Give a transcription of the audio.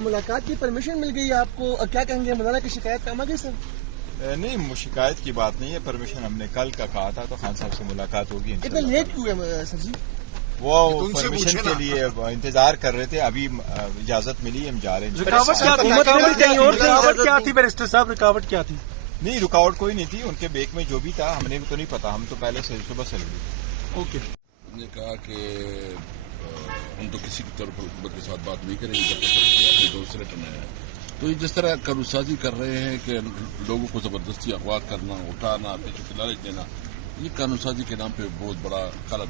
ملاقات کی پرمیشن مل گئی آپ کو، کیا کہیں گے؟ مولانا کی شکایت کام آ گئی سر؟ نہیں، شکایت کی بات نہیں ہے، پرمیشن ہم نے کل کا کہا تھا تو خان صاحب سے ملاقات ہوگی. اتنا لیٹ کیوں ہے سر جی؟ وہ پرمیشن کے لیے انتظار کر رہے تھے، ابھی اجازت ملی، ہم جا رہے ہیں. رکاوٹ کیا تھی بیرسٹر صاحب؟ رکاوٹ کیا تھی؟ نہیں، رکاوٹ کوئی نہیں تھی، ان کے بیک میں جو بھی تھا ہم نے تو نہیں پتا، ہم تو پہلے سے صبح سے لگے. اوکے. نے کہا کہ ہم تو کسی کی طرف حکومت کے ساتھ بات نہیں کریں گے جب تک اپنے دوست ریٹرن ہے. تو یہ جس طرح قانون سازی کر رہے ہیں کہ لوگوں کو زبردستی اغوا کرنا، اٹھانا، پیچھے لالچ دینا، یہ قانون سازی کے نام پہ بہت بڑا غلط